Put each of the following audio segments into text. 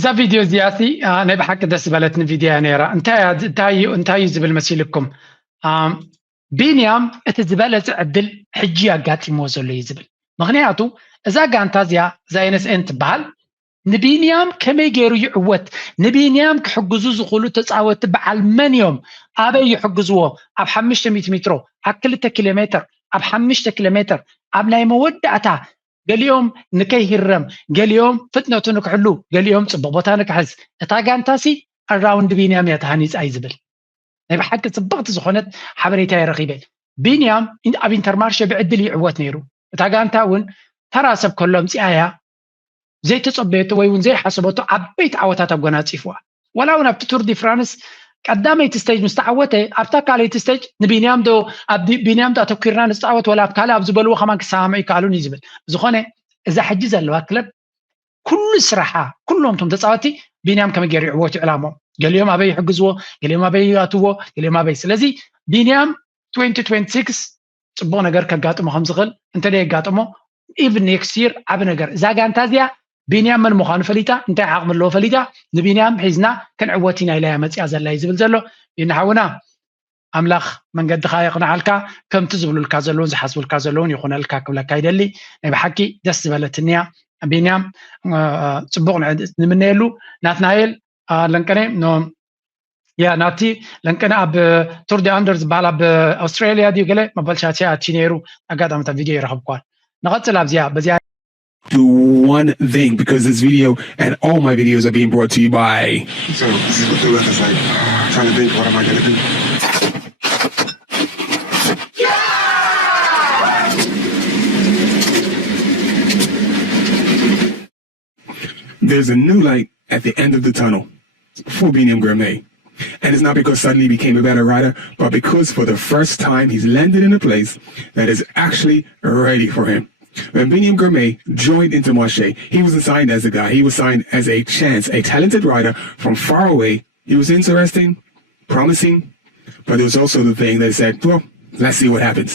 إذا فيديو زياتي أنا بحكي دس بلتني فيديو نيرة انتهي زبل مسيلكم بينيام اتزبالة عدل حجية قاتي موزولي يزبل مغنياتو إذا كانت زيا زي ناس انت بحال نبينيام كما يجيرو يعوت نبينيام كحجزو زخولو تسعوت بعل من يوم أبي يحجزوه أب 500 متر أب 3 كيلومتر أب 5 كيلومتر أب ناي مودعتا قال يوم نكيه الرم قال يوم فتنة نكحلو قال يوم صبغتها نكحز اتاقان تاسي الراوند بينيام يتهانيز أيزبل نبي حكي صبغت زخونت حبريتها رقيبة بينيام إن أبي انترمارشة بعدل يعوت نيرو اتاقان تاون تراسب كلهم سيايا زي تصبيته ويون زي حسبته عبيت عوتات أبغى نصيفوا ولا أنا بتور دي فرانس قدامي تستيج مستعوته أبتك على تستيج نبينيام دو أبدي بينيام دو أتوكرنا نستعوت ولا أبكاله أبزبلوا خمانك سامعي قالوا نيزبل زخانة إذا حجز الوكلب كل صراحة كلهم تم تصعوتي بينيام كم يجري عوت علامه قال يوم أبي يحجزوا قال يوم أبي ياتوه قال يوم أبي سلزي بينيام 2026 صبونا جر كقاطمه خمس غل أنت ليه قاطمه even next year عبنا جر إذا كان تازيا بينيام من مخان فليتا انت عقم له فليتا نبينيام حزنا كان عوتنا الى مصيا زلا يزبل زلو ينحونا املاخ من قد خايقنا علكا كم تزبلوا الكازلون زحسبوا الكازلون يخون لك كبلا كايدلي بحكي دس بلتنيا بينيام صبغنا نمنيلو ناتنايل لنكني نو يا ناتي لنكنا اب تور دي اندرز بالا باستراليا دي قال ما بلشاتي اتشينيرو اقدام فيديو يرحبكم نغطي لابزيا بزيا do one thing because this video and all my videos are being brought to you by. So this is what the weather's like. I'm trying to think, what am I gonna do? There's a new light at the end of the tunnel for Biniam Gourmet. And it's not because suddenly he became a better rider, but because for the first time he's landed in a place that is actually ready for him. When Biniam Gourmet joined Intermarché, he wasn't signed as a guy. He was signed as a chance, a talented rider from far away. He was interesting, promising, but there was also the thing that said, well, let's see what happens.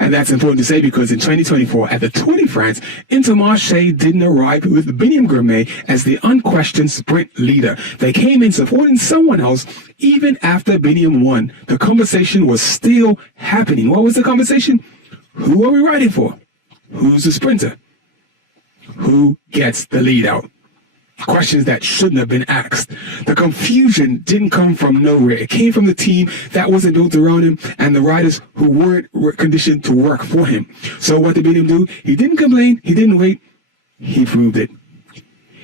And that's important to say because in 2024 at the Tour de France, Intermarché didn't arrive with Biniam Gourmet as the unquestioned sprint leader. They came in supporting someone else even after Biniam won. The conversation was still happening. What was the conversation? Who are we riding for? Who's the sprinter? Who gets the lead out? Questions that shouldn't have been asked. The confusion didn't come from nowhere. It came from the team that wasn't built around him and the riders who weren't conditioned to work for him. So what did Biniam do? He didn't complain. He didn't wait. He proved it.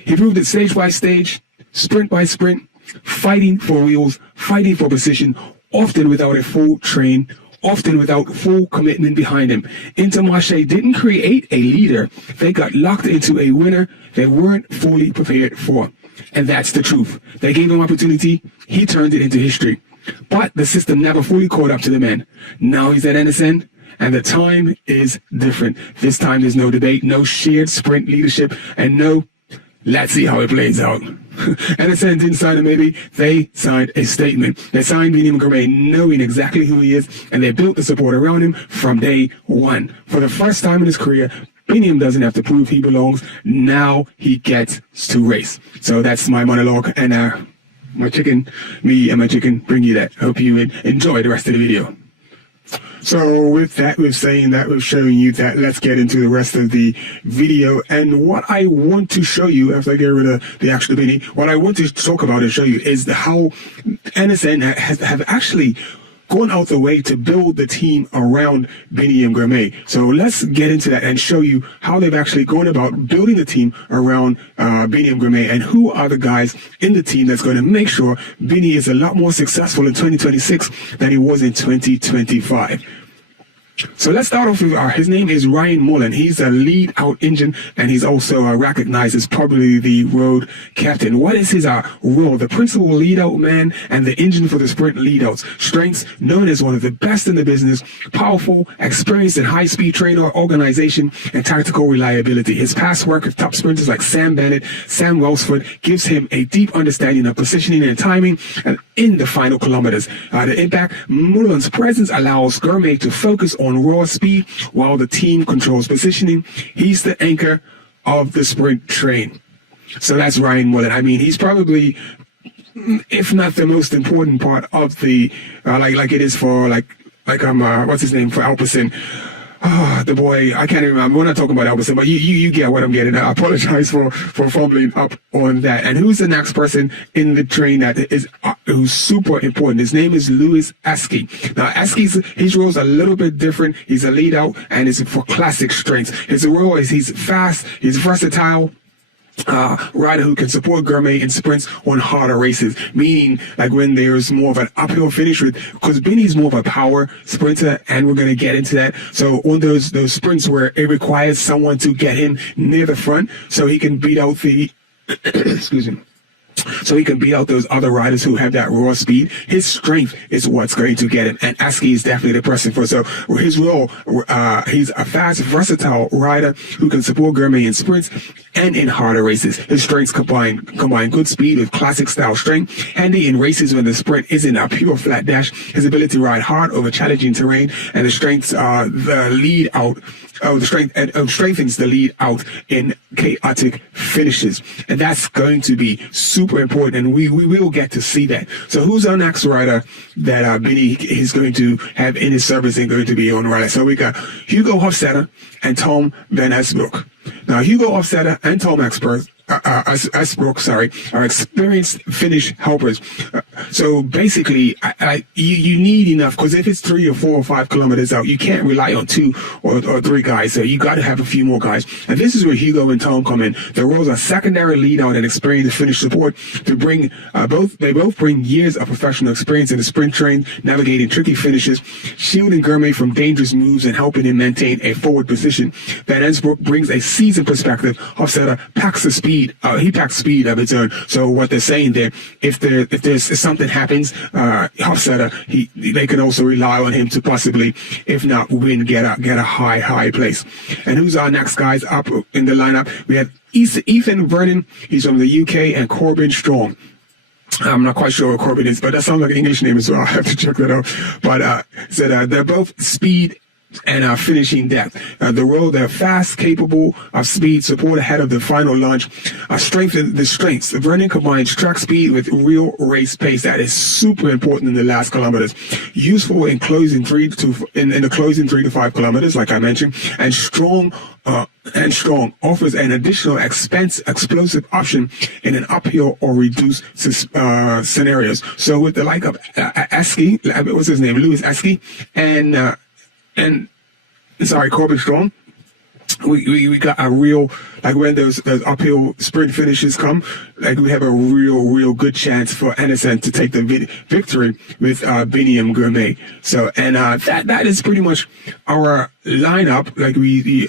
He proved it stage by stage, sprint by sprint, fighting for wheels, fighting for position, often without a full train, often without full commitment behind him. Intermarché didn't create a leader. They got locked into a winner they weren't fully prepared for. And that's the truth. They gave him opportunity. He turned it into history. But the system never fully caught up to the man. Now he's at NSN, and the time is different. This time there's no debate, no shared sprint leadership, and no, let's see how it plays out. NSN didn't sign him, maybe. They signed a statement. They signed Biniam Gourmet knowing exactly who he is, and they built the support around him from day one. For the first time in his career, Biniam doesn't have to prove he belongs. Now he gets to race. So that's my monologue, and me and my chicken bring you that. Hope you enjoy the rest of the video. So with that, we've saying that, we've showing you that, let's get into the rest of the video. And what I want to show you, after I get rid of the actual Bini, what I want to talk about and show you is how NSN have actually gone out the way to build the team around Biniam Gourmet. So let's get into that and show you how they've actually gone about building the team around Biniam Gourmet and who are the guys in the team that's going to make sure Bini is a lot more successful in 2026 than he was in 2025. So let's start off with his name is Ryan Mullen. He's a lead out engine, and he's also recognized as probably the road captain. What is his role? The principal lead out man and the engine for the sprint lead outs. Strengths, known as one of the best in the business, powerful, experienced and high speed trainer organization, and tactical reliability. His past work with top sprinters like Sam Bennett, Sam Welsford gives him a deep understanding of positioning and timing and in the final kilometers. The impact, Mullen's presence allows Gourmet to focus on raw speed while the team controls positioning. He's the anchor of the sprint train. So that's Ryan Mullen. I mean, he's probably, if not the most important part of the, like it is for what's his name for Alperson. The boy, I can't even remember. We're not talking about Alperson, but you get what I'm getting at. I apologize for fumbling up on that. And who's the next person in the train that is who's super important? His name is Louis Askey. Now, his role is a little bit different. He's a lead out, and it's for classic strengths. His role is he's fast, he's versatile. Rider who can support Gourmet in sprints on harder races, meaning like when there's more of an uphill finish because Benny's more of a power sprinter, and we're going to get into that. So on those sprints where it requires someone to get him near the front so he can beat out the excuse me. So he can beat out those other riders who have that raw speed. His strength is what's going to get him. And Askey is definitely the person for. So his role, he's a fast, versatile rider who can support Gourmet in sprints and in harder races. His strengths combine good speed with classic style strength. Handy in races when the sprint isn't a pure flat dash. His ability to ride hard over challenging terrain, and the strengths the lead out. Strengthens the lead out in chaotic finishes. And that's going to be super important, and we will get to see that. So who's our next rider that Benny is going to have in his service and going to be on rider? So we got Hugo Hofstadter and Tom Van Esbroek. Now, Hugo Hofstadter and Tom Esbroek, are experienced Finnish helpers. So basically, you need enough, because if it's 3 or 4 or 5 kilometers out, you can't rely on 2 or 3 guys. So you got to have a few more guys. And this is where Hugo and Tom come in. Their roles are secondary lead out and experienced Finnish support to bring they both bring years of professional experience in the sprint train, navigating tricky finishes, shielding Gourmet from dangerous moves and helping him maintain a forward position. Van Esbroek brings a seasoned perspective. Hofstadter packs the speed. He packs speed of its own. So what they're saying there, if something happens, Hofstadter, they can also rely on him to possibly, if not win, get a high place. And who's our next guys up in the lineup? We have Ethan Vernon. He's from the UK, and Corbin Strong. I'm not quite sure what Corbin is, but that sounds like an English name as well. I have to check that out. But they're both speed and finishing depth. They're fast, capable of speed, support ahead of the final launch, strengthen the strengths. Vernon combines track speed with real race pace. That is super important in the last kilometers. Useful in closing 3 to 5 kilometers, like I mentioned, and strong offers an additional explosive option in an uphill or reduced scenarios. So with the like of Askey, what's his name, Louis Askey, and Corbin Strong, we got a real, like when those uphill sprint finishes come, like we have a real good chance for Anderson to take the victory with Biniam Gourmet. So, and that is pretty much our lineup. Like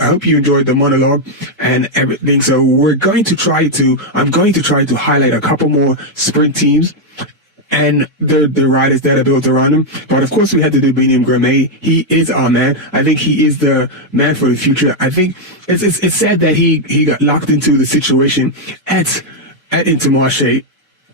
I hope you enjoyed the monologue and everything. So I'm going to try to highlight a couple more sprint teams and the riders that are built around him. But of course, we had to do Biniam Gourmet. He is our man. I think he is the man for the future. I think it's sad that he got locked into the situation at Intermarché,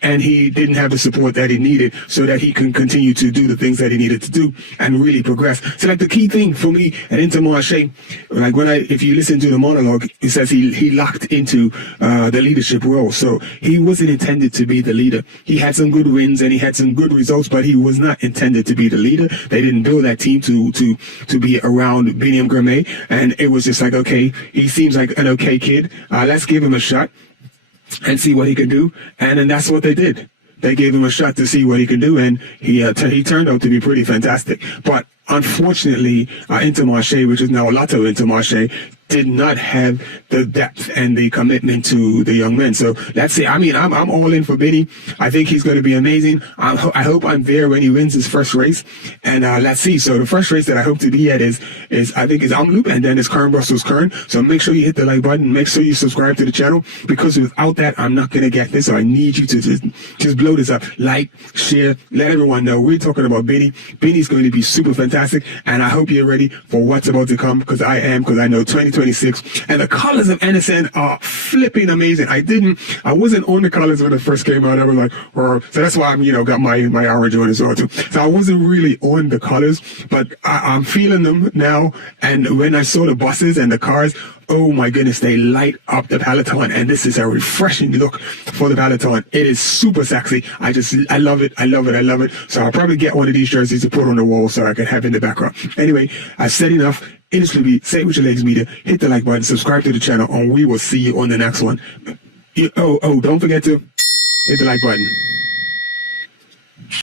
and he didn't have the support that he needed so that he can continue to do the things that he needed to do and really progress. So like the key thing for me at Intermarché, like if you listen to the monologue, it says he locked into the leadership role. So he wasn't intended to be the leader. He had some good wins and he had some good results, but he was not intended to be the leader. They didn't build that team to be around Biniam Gourmet. And it was just like, okay, he seems like an okay kid. Let's give him a shot and see what he can do. And then that's what they did. They gave him a shot to see what he can do, and he turned out to be pretty fantastic. But unfortunately, Intermarché, which is now Lotto Intermarché, did not have the depth and the commitment to the young men. So let's see. I mean, I'm all in for Benny. I think he's going to be amazing. I hope I'm there when he wins his first race. And let's see. So the first race that I hope to be at is Omloop, and then it's Kern Brussels Kern. So make sure you hit the like button. Make sure you subscribe to the channel, because without that, I'm not going to get this. So I need you to just blow this up. Like, share, let everyone know we're talking about Benny. Benny's going to be super fantastic, and I hope you're ready for what's about to come, because I know 2026, and the colors of Anderson are flipping amazing. I wasn't on the colors when it first came out. I was like, so that's why I'm, got my orange on as well too. So I wasn't really on the colors, but I'm feeling them now. And when I saw the buses and the cars, oh my goodness, they light up the Peloton, and this is a refreshing look for the Peloton. It is super sexy. I love it. I love it. I love it. So I'll probably get one of these jerseys to put on the wall so I can have in the background. Anyway, I've said enough. It is to be Say It With Your Legs Media. Hit the like button, subscribe to the channel, and we will see you on the next one. Don't forget to hit the like button.